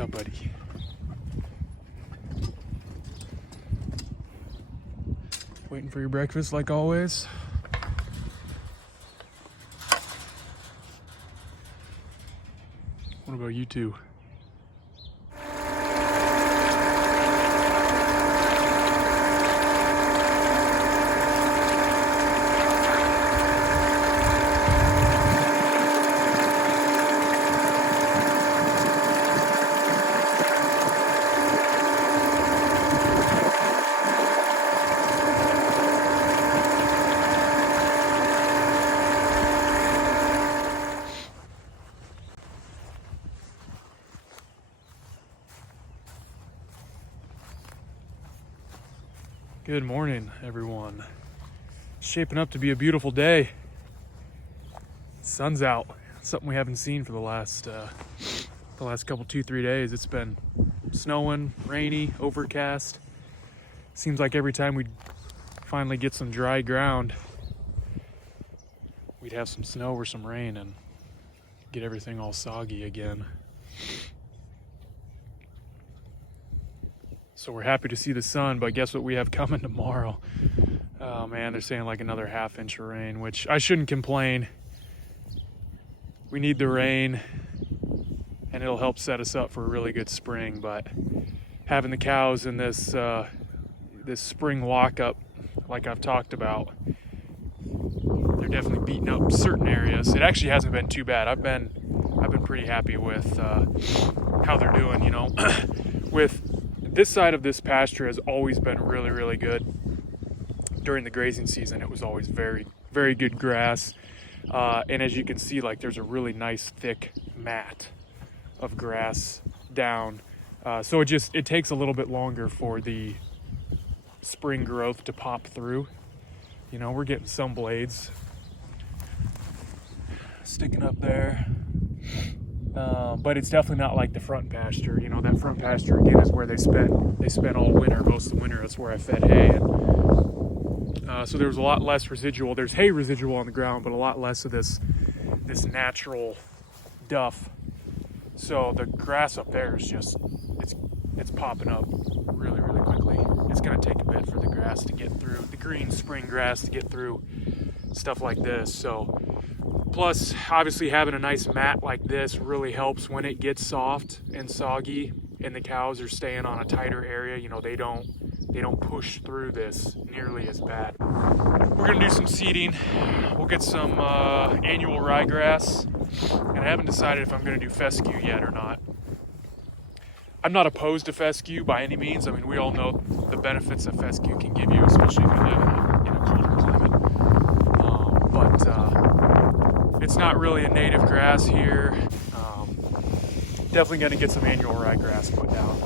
What's up, buddy? Waiting for your breakfast like always. What about you two? Good morning, everyone. It's shaping up to be a beautiful day. Sun's out. Something we haven't seen for the last couple 2-3 days. It's been snowing, rainy, overcast. Seems like every time we'd finally get some dry ground, we'd have some snow or some rain and get everything all soggy again. So we're happy to see the sun, but guess what we have coming tomorrow? Oh man, they're saying like another half-inch of rain, which I shouldn't complain. We need the rain and it'll help set us up for a really good spring, but having the cows in this spring lockup, like I've talked about, they're definitely beating up certain areas. It actually hasn't been too bad. I've been pretty happy with how they're doing, you know. With this side of this pasture has always been really, really good. During the grazing season, it was always very, very good grass. And as you can see, like there's a really nice thick mat of grass down. So it takes a little bit longer for the spring growth to pop through. You know, we're getting some blades sticking up there. But it's definitely not like the front pasture. You know, that front pasture again is where they spent all winter, most of the winter. That's where I fed hay, and so there was a lot less residual. There's hay residual on the ground, but a lot less of this natural duff. So the grass up there is just it's popping up really, really quickly. It's gonna take a bit for the grass to get through, the green spring grass to get through stuff like this. So plus, obviously, having a nice mat like this really helps when it gets soft and soggy and the cows are staying on a tighter area. You know, they don't push through this nearly as bad. We're gonna do some seeding. We'll get some annual ryegrass, and I haven't decided if I'm gonna do fescue yet or not. I'm not opposed to fescue by any means. I mean, we all know the benefits that fescue can give you, especially if you live in a colder climate. It's not really a native grass here. Definitely going to get some annual ryegrass put down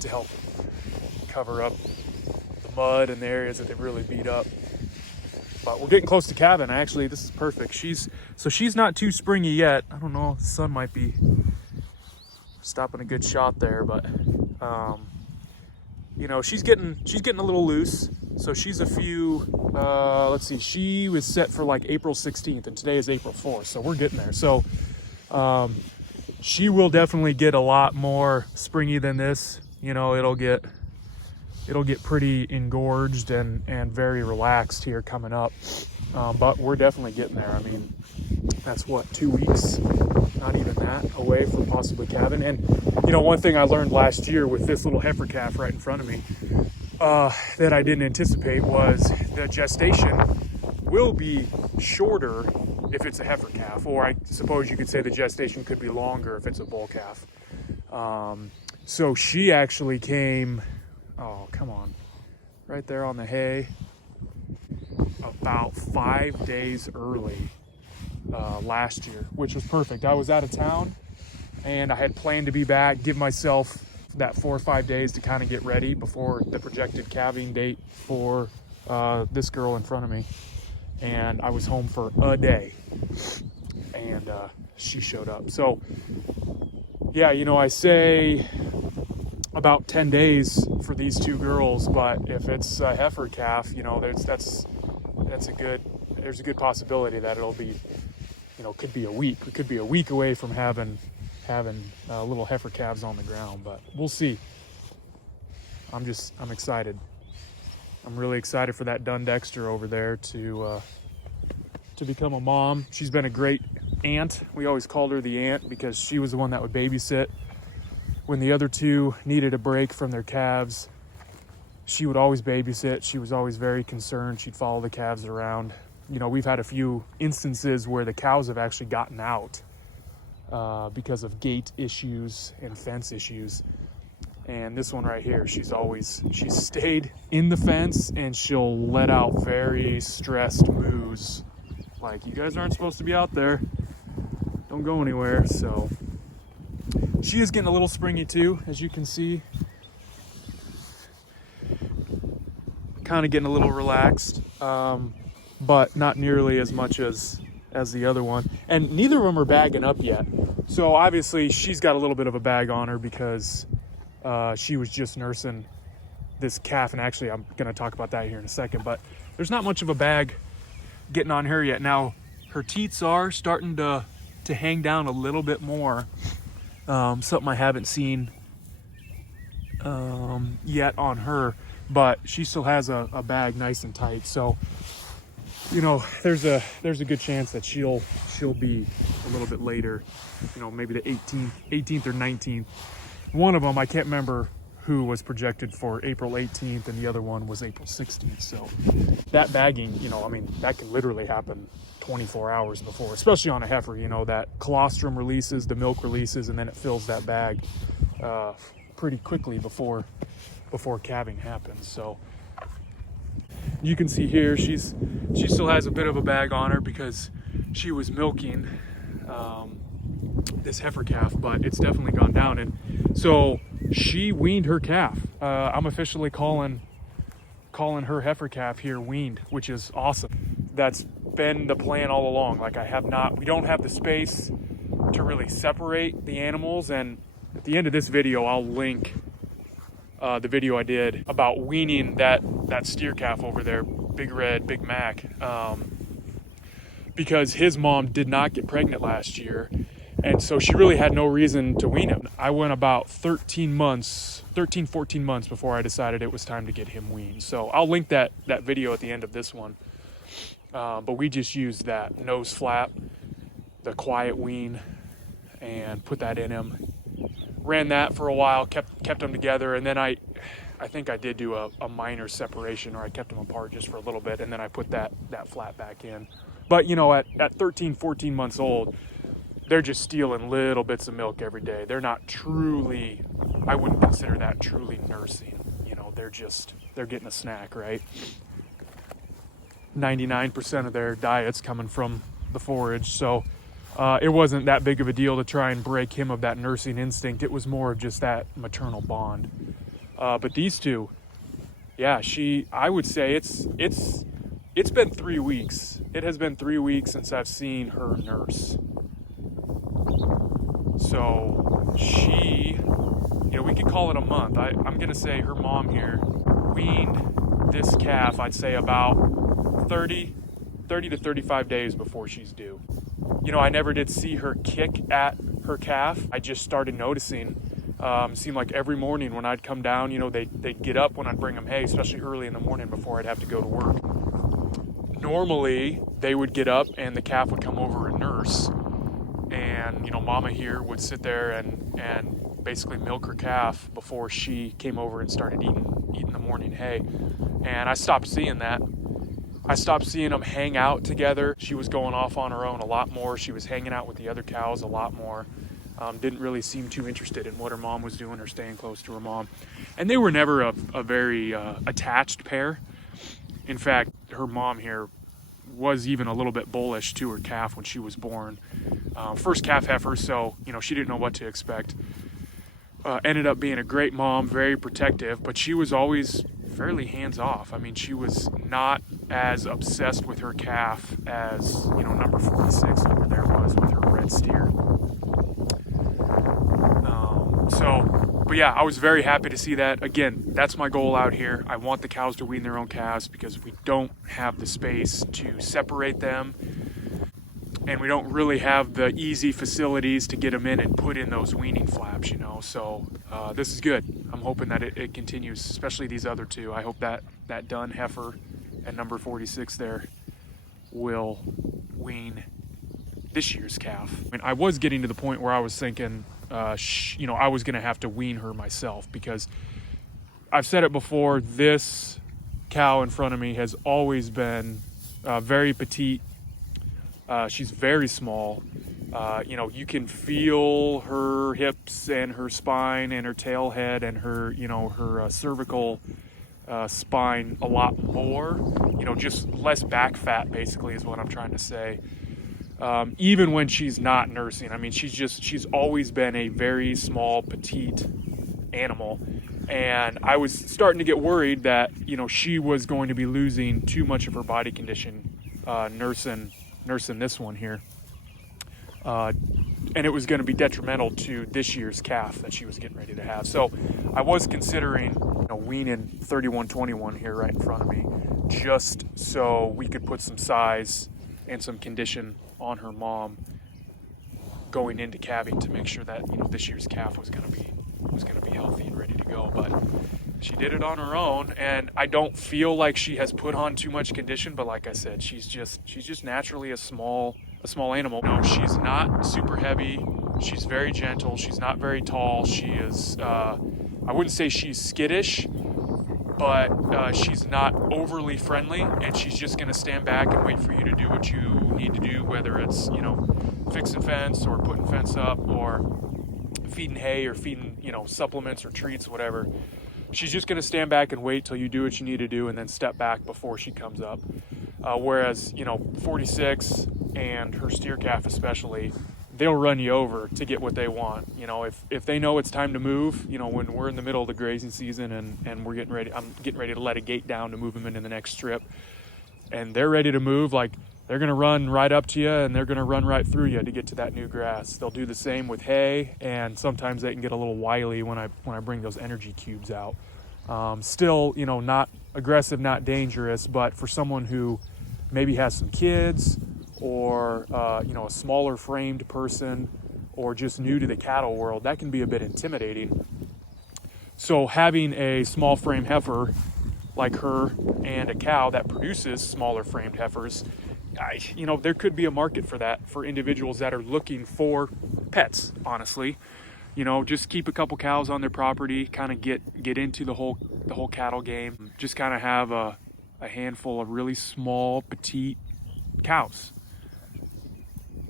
to help cover up the mud and the areas that they've really beat up. But we're getting close to calving. Actually, this is perfect. She's not too springy yet. I don't know. The sun might be stopping a good shot there, but you know, she's getting a little loose. So she's a few, let's see, she was set for like April 16th and today is April 4th. So we're getting there. So she will definitely get a lot more springy than this. You know, it'll get pretty engorged and very relaxed here coming up. But we're definitely getting there. I mean, that's what, 2 weeks, not even that, away from possibly calving. And, you know, one thing I learned last year with this little heifer calf right in front of me, that I didn't anticipate was the gestation will be shorter if it's a heifer calf, or I suppose you could say the gestation could be longer if it's a bull calf. So she actually came, oh, come on, right there on the hay, about 5 days early last year, which was perfect. I was out of town and I had planned to be back, give myself that 4 or 5 days to kind of get ready before the projected calving date for this girl in front of me. And I was home for a day and she showed up. So yeah, you know, I say about 10 days for these two girls, but if it's a heifer calf, you know, there's a good possibility that it'll be, you know, could be a week. We could be a week away from having having little heifer calves on the ground, but we'll see. I'm excited. I'm really excited for that Dexter over there to become a mom. She's been a great aunt. We always called her the aunt because she was the one that would babysit when the other two needed a break from their calves. She would always babysit. She was always very concerned. She'd follow the calves around. You know, we've had a few instances where the cows have actually gotten out because of gate issues and fence issues. And this one right here, she's stayed in the fence, and she'll let out very stressed moos. Like, you guys aren't supposed to be out there. Don't go anywhere. So she is getting a little springy too, as you can see. Kind of getting a little relaxed, but not nearly as much as the other one. And neither of them are bagging up yet. So obviously she's got a little bit of a bag on her because she was just nursing this calf, and actually I'm going to talk about that here in a second, but there's not much of a bag getting on her yet. Now her teats are starting to hang down a little bit more, something I haven't seen yet on her, but she still has a bag nice and tight. So, you know, there's a good chance that she'll be a little bit later, you know, maybe the 18th or 19th. One of them, I can't remember who was projected for April 18th, and the other one was April 16th. So that bagging, you know, I mean, that can literally happen 24 hours before, especially on a heifer. You know, that colostrum releases, the milk releases, and then it fills that bag pretty quickly before calving happens. So you can see here, she still has a bit of a bag on her because she was milking this heifer calf, but it's definitely gone down. And so she weaned her calf. I'm officially calling her heifer calf here weaned, which is awesome. That's been the plan all along. Like, we don't have the space to really separate the animals. And at the end of this video, I'll link the video I did about weaning that steer calf over there, Big Red, Big Mac, because his mom did not get pregnant last year. And so she really had no reason to wean him. I went about 14 months before I decided it was time to get him weaned. So I'll link that video at the end of this one. But we just used that nose flap, the quiet wean, and put that in him. Ran that for a while, kept them together, and then I think I did do a minor separation, or I kept them apart just for a little bit, and then I put that flap back in. But, you know, at 13, 14 months old, they're just stealing little bits of milk every day. They're not truly, I wouldn't consider that truly nursing. You know, they're getting a snack, right? 99% of their diet's coming from the forage. So it wasn't that big of a deal to try and break him of that nursing instinct. It was more of just that maternal bond. But these two, yeah, I would say it's been 3 weeks. It has been 3 weeks since I've seen her nurse. So she, you know, we could call it a month. I'm going to say her mom here weaned this calf, I'd say about 30 to 35 days before she's due. You know, I never did see her kick at her calf. I just started noticing, seemed like every morning when I'd come down, you know, they'd get up when I'd bring them hay, especially early in the morning before I'd have to go to work. Normally, they would get up and the calf would come over and nurse. And, you know, mama here would sit there and basically milk her calf before she came over and started eating the morning hay. And I stopped seeing that. I stopped seeing them hang out together. She was going off on her own a lot more. She was hanging out with the other cows a lot more. Didn't really seem too interested in what her mom was doing or staying close to her mom. And they were never a very attached pair. In fact, her mom here was even a little bit bullish to her calf when she was born. First calf heifer, so, you know, she didn't know what to expect. Ended up being a great mom, very protective, but she was always fairly hands-off. I mean, she was not as obsessed with her calf as, you know, number 46 over there was with her red steer. But yeah, I was very happy to see that. Again, that's my goal out here. I want the cows to wean their own calves because we don't have the space to separate them. and we don't really have the easy facilities to get them in and put in those weaning flaps, you know. So this is good. I'm hoping that it continues, especially these other two. I hope that dun heifer at number 46 there will wean this year's calf. I mean, I was getting to the point where I was thinking, you know, I was going to have to wean her myself, because I've said it before, this cow in front of me has always been very petite. She's very small. You know, you can feel her hips and her spine and her tail head and her, you know, her cervical spine a lot more, you know, just less back fat basically is what I'm trying to say. Even when she's not nursing, I mean, she's always been a very small, petite animal. And I was starting to get worried that, you know, she was going to be losing too much of her body condition nursing this one here. And it was going to be detrimental to this year's calf that she was getting ready to have. So I was considering, you know, weaning 3121 here right in front of me, just so we could put some size and some condition on her mom going into calving to make sure that, you know, this year's calf was going to be healthy and ready to go. But she did it on her own, and I don't feel like she has put on too much condition, but like I said, she's just naturally a small animal. No, she's not super heavy. She's very gentle. She's not very tall. She is, I wouldn't say she's skittish, but she's not overly friendly, and she's just going to stand back and wait for you to do what you need to do, whether it's, you know, fixing fence or putting fence up or feeding hay or feeding, you know, supplements or treats, whatever. She's just going to stand back and wait till you do what you need to do and then step back before she comes up. Whereas, you know, 46 and her steer calf especially, they'll run you over to get what they want. You know, if they know it's time to move, you know, when we're in the middle of the grazing season and we're getting ready, I'm getting ready to let a gate down to move them into the next strip, and they're ready to move, like, they're going to run right up to you and they're going to run right through you to get to that new grass. They'll do the same with hay, and sometimes they can get a little wily when I bring those energy cubes out. Still, you know, not aggressive, not dangerous, but for someone who maybe has some kids or, you know, a smaller framed person or just new to the cattle world, that can be a bit intimidating. So having a small frame heifer like her and a cow that produces smaller framed heifers, you know, there could be a market for that for individuals that are looking for pets, honestly. You know, just keep a couple cows on their property, kind of get into the whole cattle game. Just kind of have a handful of really small, petite cows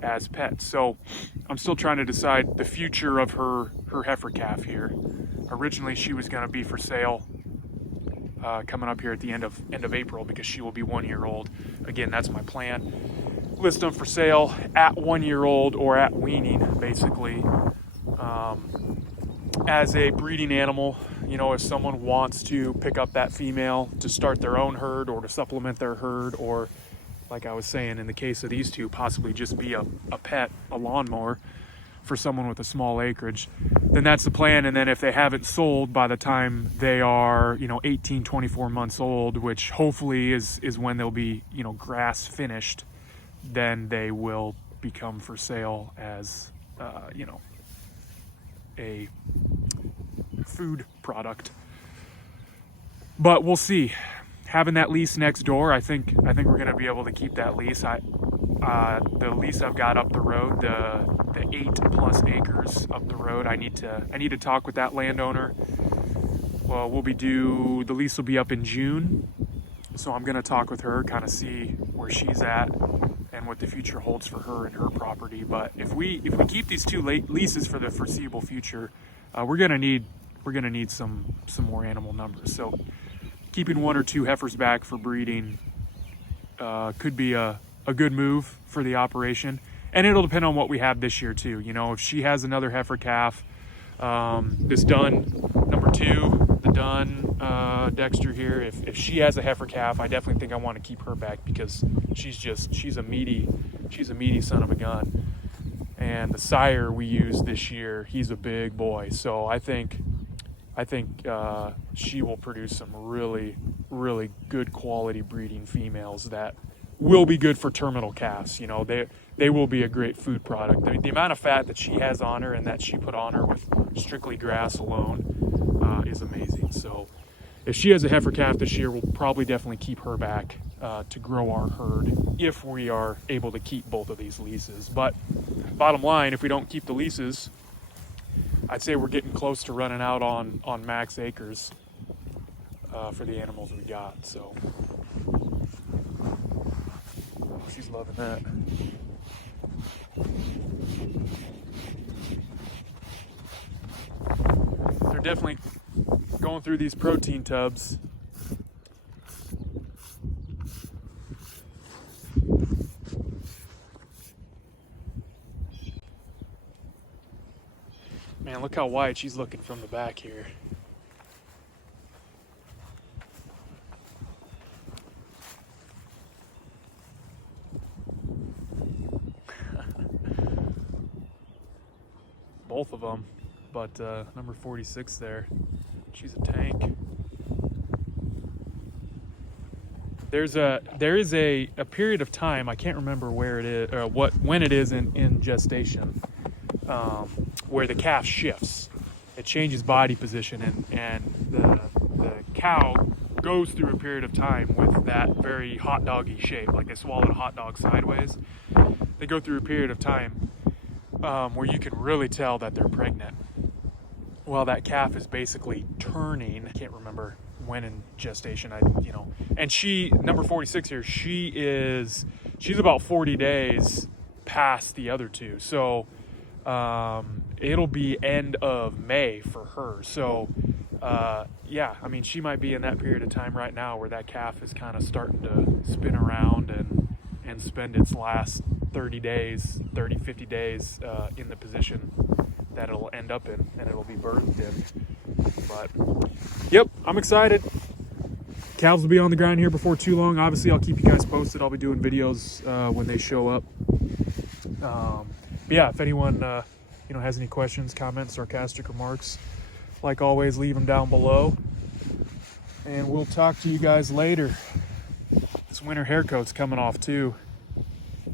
as pets. So I'm still trying to decide the future of her heifer calf here. Originally, she was going to be for sale coming up here at the end of April, because she will be 1 year old. Again, that's my plan. List them for sale at 1 year old or at weaning, basically. As a breeding animal, you know, if someone wants to pick up that female to start their own herd or to supplement their herd, or like I was saying, in the case of these two, possibly just be a pet, a lawnmower for someone with a small acreage, then that's the plan. And then if they haven't sold by the time they are, you know, 18, 24 months old, which hopefully is when they'll be, you know, grass finished, then they will become for sale as, you know, a food product. But we'll see. Having that lease next door, I think we're going to be able to keep that lease. The lease I've got up the road, the 8+ acres up the road, I need to talk with that landowner. Well, the lease will be up in June, so I'm going to talk with her, kind of see where she's at and what the future holds for her and her property. But if we keep these two leases for the foreseeable future, we're going to need some more animal numbers. So keeping 1 or 2 heifers back for breeding could be a good move for the operation. And it'll depend on what we have this year too. You know, if she has another heifer calf, this dun number 2, the dun Dexter here, if she has a heifer calf, I definitely think I want to keep her back, because she's a meaty son of a gun. And the sire we used this year, he's a big boy. So I think she will produce some really, really good quality breeding females that will be good for terminal calves. You know, they will be a great food product. I mean, the amount of fat that she has on her and that she put on her with strictly grass alone is amazing. So if she has a heifer calf this year, we'll probably definitely keep her back to grow our herd if we are able to keep both of these leases. But bottom line, if we don't keep the leases, I'd say we're getting close to running out on max acres for the animals we got. So she's loving that. They're definitely going through these protein tubs. Man, look how wide she's looking from the back here. Both of them, but number 46 there, she's a tank. There is a period of time, I can't remember where it is or when it is in gestation, where the calf shifts. It changes body position, and the cow goes through a period of time with that very hot doggy shape, like they swallowed a hot dog sideways. They go through a period of time where you can really tell that they're pregnant. Well, that calf is basically turning. I can't remember when in gestation, and she, number 46 here, she's about 40 days past the other two. So it'll be end of May for her. So yeah, I mean, she might be in that period of time right now where that calf is kind of starting to spin around and spend its last 50 days in the position that it'll end up in and it'll be birthed in. But yep, I'm excited. Calves will be on the ground here before too long. Obviously, I'll keep you guys posted. I'll be doing videos when they show up. But yeah, if anyone has any questions, comments, sarcastic remarks, like always, leave them down below. And we'll talk to you guys later. This winter hair coat's coming off too.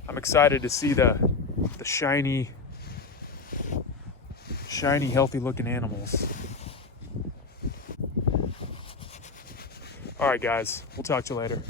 I'm excited to see the shiny, healthy looking animals. All right, guys, we'll talk to you later.